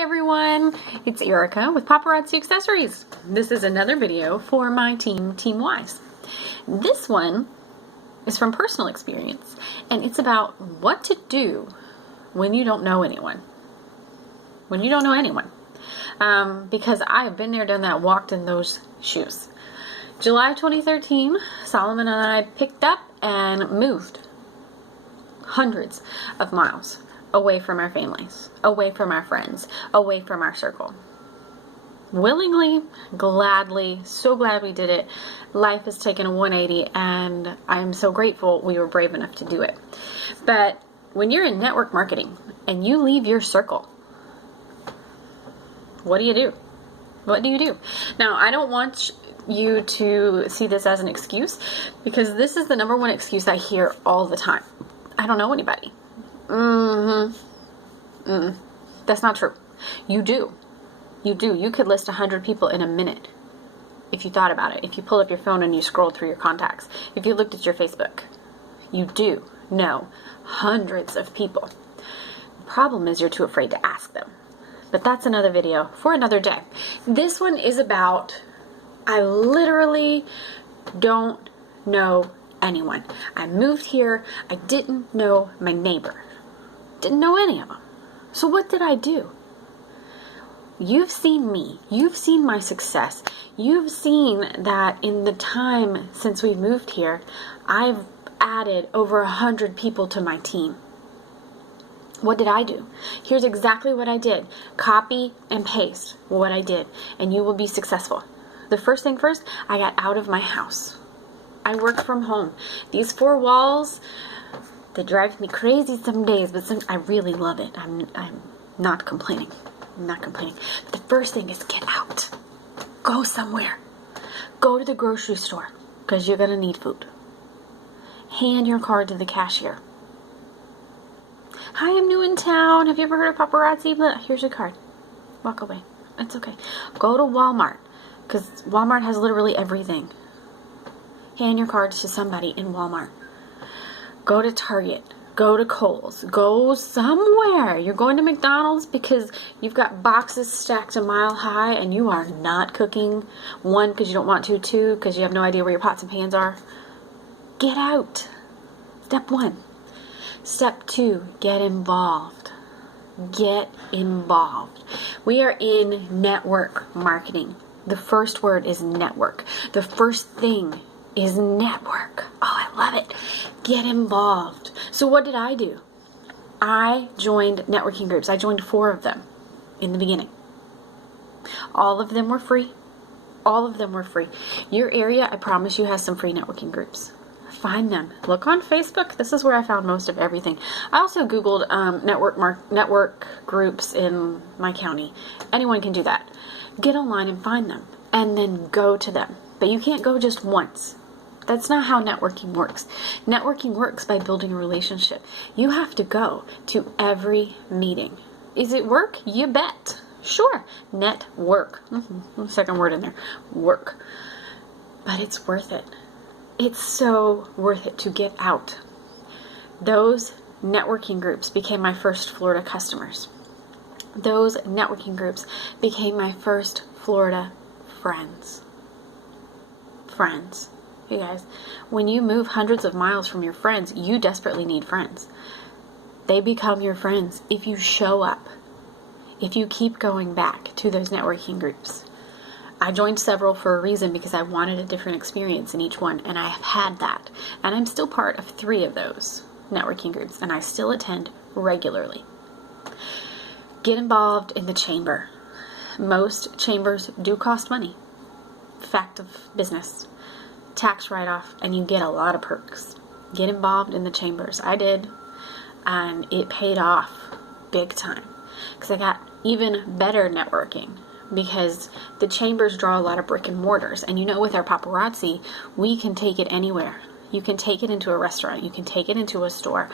Hi everyone, it's Ericka with Paparazzi Accessories. This is another video for my team, Team Wise. This one is from personal experience, and it's about what to do when you don't know anyone. When you don't know anyone. Because I have been there, done that, walked in those shoes. July 2013, Solomon and I picked up and moved hundreds of miles away from our families, away from our friends, away from our circle. Willingly, gladly, so glad we did it. Life has taken a 180 and I'm so grateful we were brave enough to do it. But when you're in network marketing and you leave your circle, what do you do? What do you do? Now, I don't want you to see this as an excuse, because this is the number one excuse I hear all the time. I don't know anybody. That's not true. You do. You do. You could list 100 people in a minute if you thought about it. If you pulled up your phone and you scrolled through your contacts. If you looked at your Facebook. You do know hundreds of people. The problem is you're too afraid to ask them. But that's another video for another day. This one is about, I literally don't know anyone. I moved here. I didn't know my neighbor. Didn't know any of them. So what did I do? You've seen me. You've seen my success. You've seen that in the time since we moved here, I've added over 100 people to my team. What did I do? Here's exactly what I did. Copy and paste what I did, and you will be successful. The first thing first, I got out of my house. I work from home. These four walls, they drive me crazy some days, but I really love it. I'm not complaining. I'm not complaining. But the first thing is get out. Go somewhere. Go to the grocery store, because you're going to need food. Hand your card to the cashier. Hi, I'm new in town. Have you ever heard of paparazzi? Here's your card. Walk away. It's okay. Go to Walmart, because Walmart has literally everything. Hand your cards to somebody in Walmart. Go to Target. Go to Kohl's. Go somewhere. You're going to McDonald's because you've got boxes stacked a mile high and you are not cooking. One, because you don't want to. Two, because you have no idea where your pots and pans are. Get out. Step one. Step two, get involved. Get involved. We are in network marketing. The first word is network. The first thing is network. Oh, I love it. Get involved. So what did I do? I joined networking groups. I joined 4 of them in the beginning. All of them were free. All of them were free. Your area, I promise you, has some free networking groups. Find them. Look on Facebook. This is where I found most of everything. I also Googled network groups in my county. Anyone can do that. Get online and find them, and then go to them. But you can't go just once. That's not how networking works. Networking works by building a relationship. You have to go to every meeting. Is it work? You bet. Sure. Network. Second word in there. Work. But it's worth it. It's so worth it to get out. Those networking groups became my first Florida customers. Those networking groups became my first Florida friends. Friends. You guys, when you move hundreds of miles from your friends, you desperately need friends. They become your friends if you show up, if you keep going back to those networking groups. I joined several for a reason, because I wanted a different experience in each one, and I have had that. And I'm still part of 3 of those networking groups, and I still attend regularly. Get involved in the chamber. Most chambers do cost money. Fact of business. Tax write-off, and you get a lot of perks. Get involved in the chambers. I did, and it paid off big time, because I got even better networking, because the chambers draw a lot of brick and mortars, and with our paparazzi, we can take it anywhere. You can take it into a restaurant. You can take it into a store,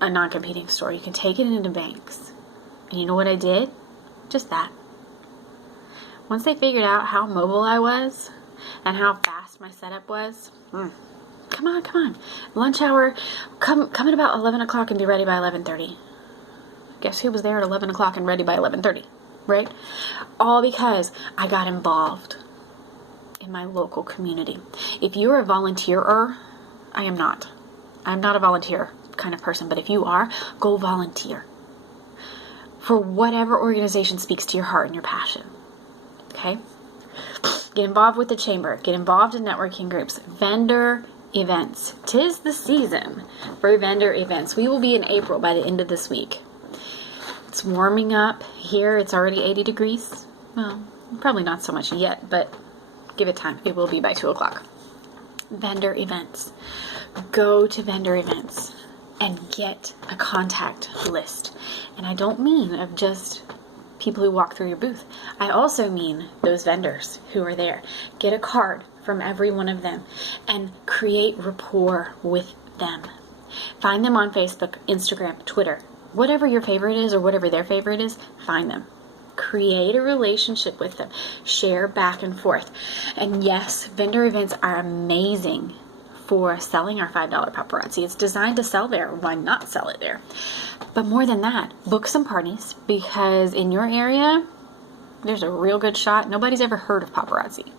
a non-competing store. You can take it into banks. And you know what I did? Just that. Once they figured out how mobile I was and how fast my setup was, come on. Lunch hour, come at about 11 o'clock and be ready by 11:30. Guess who was there at 11 o'clock and ready by 11:30, right? All because I got involved in my local community. If you're a volunteerer, I am not. I'm not a volunteer kind of person, but if you are, go volunteer for whatever organization speaks to your heart and your passion. Okay? Get involved with the chamber. Get involved in networking groups. Vendor events. 'Tis the season for vendor events. We will be in April by the end of this week. It's warming up here. It's already 80 degrees. Well, probably not so much yet, but give it time. It will be by 2 o'clock. Vendor events. Go to vendor events and get a contact list. And I don't mean of just people who walk through your booth. I also mean those vendors who are there. Get a card from every one of them and create rapport with them. Find them on Facebook, Instagram, Twitter. Whatever your favorite is or whatever their favorite is, find them. Create a relationship with them. Share back and forth. And yes, vendor events are amazing for selling our $5 paparazzi. It's designed to sell there. Why not sell it there? But more than that, book some parties, because in your area, there's a real good shot. Nobody's ever heard of paparazzi.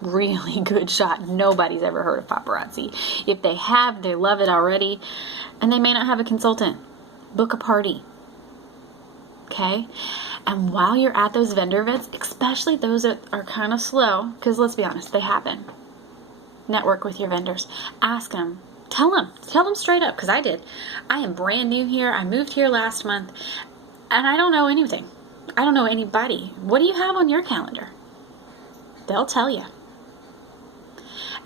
Really good shot. Nobody's ever heard of paparazzi. If they have, they love it already, and they may not have a consultant. Book a party. Okay? And while you're at those vendor events, especially those that are kind of slow, because let's be honest, they happen. Network with your vendors. Ask them. Tell them straight up, because I did. I am brand new here. I moved here last month, and I don't know anything. I don't know anybody. What do you have on your calendar? They'll tell you.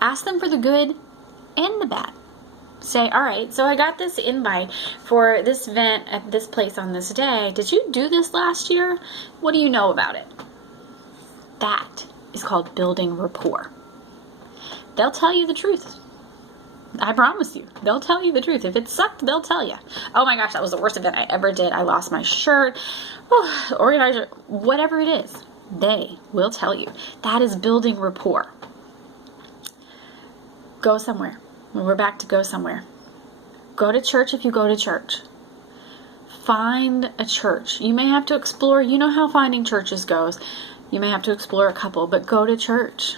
Ask them for the good and the bad. Say, all right, so I got this invite for this event at this place on this day. Did you do this last year? What do you know about it? That is called building rapport. They'll tell you the truth. I promise you. They'll tell you the truth. If it sucked, they'll tell you. Oh my gosh, that was the worst event I ever did. I lost my shirt. Oh, organizer, whatever it is, they will tell you. That is building rapport. Go somewhere. We're back to go somewhere. Go to church if you go to church. Find a church. You may have to explore. You know how finding churches goes. You may have to explore a couple, but go to church.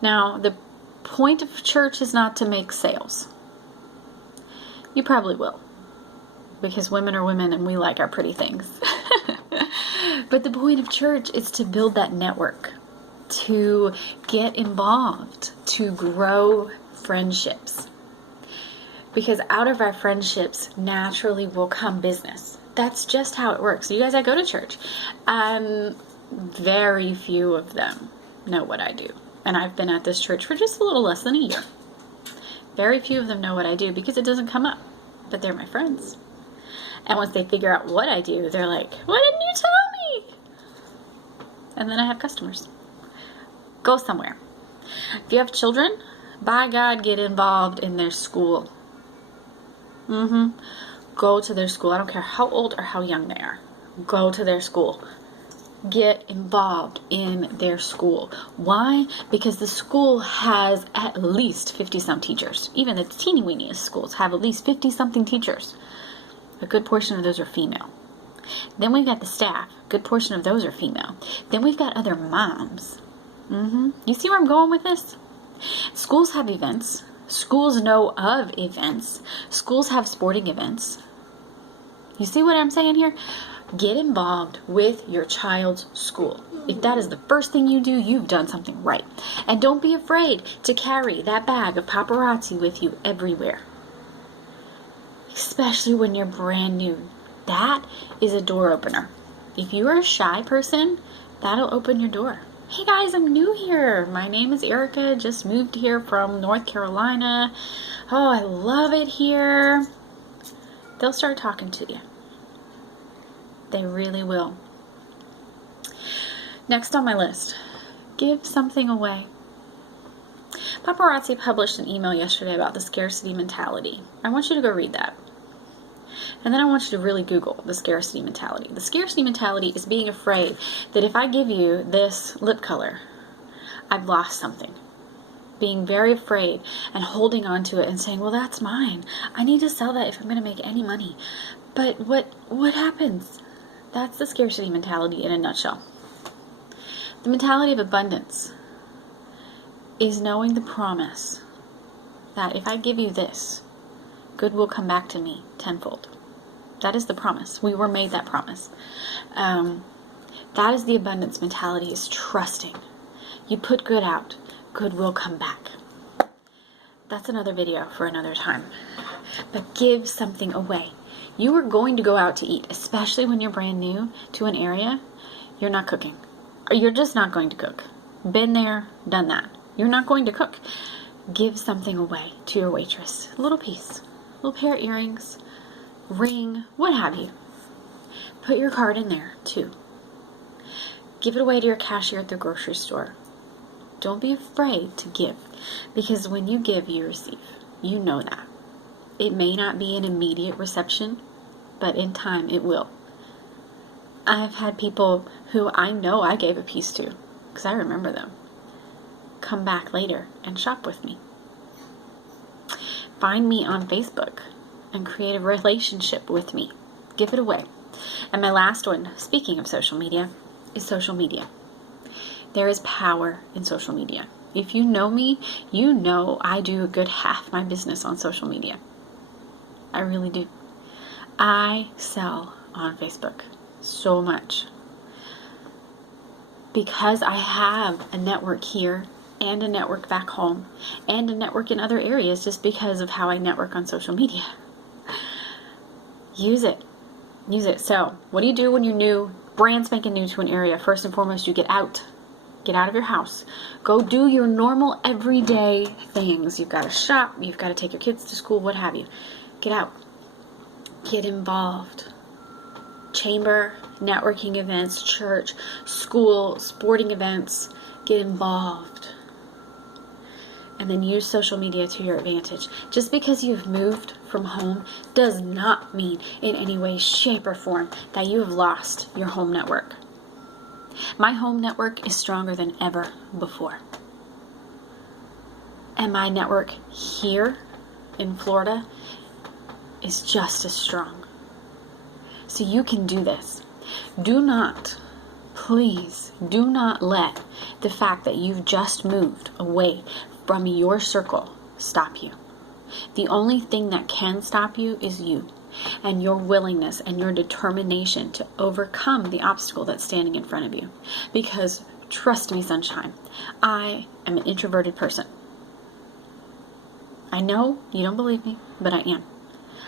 Now, the point of church is not to make sales. You probably will, because women are women and we like our pretty things. But the point of church is to build that network, to get involved, to grow friendships. Because out of our friendships naturally will come business. That's just how it works. You guys, I go to church. Very few of them know what I do. And I've been at this church for just a little less than a year. Very few of them know what I do because it doesn't come up. But they're my friends. And once they figure out what I do, they're like, why didn't you tell me? And then I have customers. Go somewhere. If you have children, by God, get involved in their school. Go to their school. I don't care how old or how young they are. Go to their school. Get involved in their school. Why? Because the school has at least 50-some teachers. Even the teeny-weeniest schools have at least 50-something teachers. A good portion of those are female. Then we've got the staff. A good portion of those are female. Then we've got other moms. You see where I'm going with this? Schools have events. Schools know of events. Schools have sporting events. You see what I'm saying here? Get involved with your child's school. If that is the first thing you do, you've done something right. And don't be afraid to carry that bag of paparazzi with you everywhere. Especially when you're brand new. That is a door opener. If you are a shy person, that'll open your door. Hey guys, I'm new here. My name is Ericka. Just moved here from North Carolina. Oh, I love it here. They'll start talking to you. They really will. Next on my list, give something away. Paparazzi published an email yesterday about the scarcity mentality. I want you to go read that. And then I want you to really Google the scarcity mentality. The scarcity mentality is being afraid that if I give you this lip color, I've lost something. being very afraid and holding on to it and saying, well, that's mine. I need to sell that if I'm going to make any money. But what happens? That's the scarcity mentality in a nutshell. The mentality of abundance is knowing the promise that if I give you this, good will come back to me tenfold. That is the promise. We were made that promise. That is the abundance mentality, is trusting. You put good out, good will come back. That's another video for another time. But give something away. You are going to go out to eat, especially when you're brand new to an area. You're not cooking. Or you're just not going to cook. Been there, done that. You're not going to cook. Give something away to your waitress. A little piece. A little pair of earrings, ring, what have you. Put your card in there too. Give it away to your cashier at the grocery store. Don't be afraid to give, because when you give, you receive. You know that. It may not be an immediate reception, but in time it will. I've had people who I know I gave a piece to, because I remember them, come back later and shop with me. Find me on Facebook and create a relationship with me. Give it away. And my last one, speaking of social media, is social media. There is power in social media. If you know me, you know I do a good half my business on social media. I really do. I sell on Facebook so much because I have a network here and a network back home and a network in other areas just because of how I network on social media. Use it. Use it. So, what do you do when you're new, brand spanking new to an area? First and foremost, you get out. Get out of your house. Go do your normal everyday things. You've got to shop. You've got to take your kids to school, what have you. Get out. Get involved. Chamber, networking events, church, school, sporting events. Get involved. And then use social media to your advantage. Just because you've moved from home does not mean in any way, shape, or form that you have lost your home network. My home network is stronger than ever before. And my network here in Florida is just as strong. So you can do this. Do not, please, do not let the fact that you've just moved away from your circle stop you. The only thing that can stop you is you and your willingness and your determination to overcome the obstacle that's standing in front of you. Because trust me, sunshine, I am an introverted person. I know you don't believe me, but I am.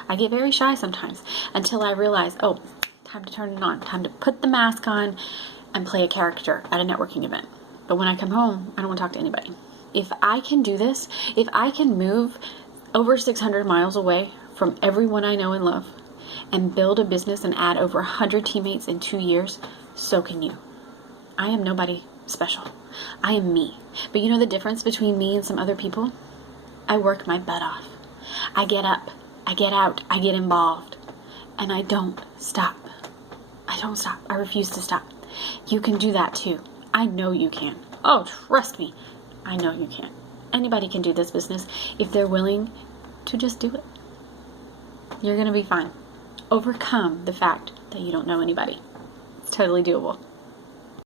I get very shy sometimes until I realize, oh, time to turn it on, time to put the mask on and play a character at a networking event. But when I come home, I don't want to talk to anybody. If I can do this, if I can move over 600 miles away from everyone I know and love and build a business and add over 100 teammates in 2 years, so can you. I am nobody special. I am me. But you know the difference between me and some other people? I work my butt off. I get up, I get out, I get involved, and I don't stop. I don't stop. I refuse to stop. You can do that too. I know you can. Oh, trust me. I know you can. Anybody can do this business if they're willing to just do it. You're going to be fine. Overcome the fact that you don't know anybody. It's totally doable.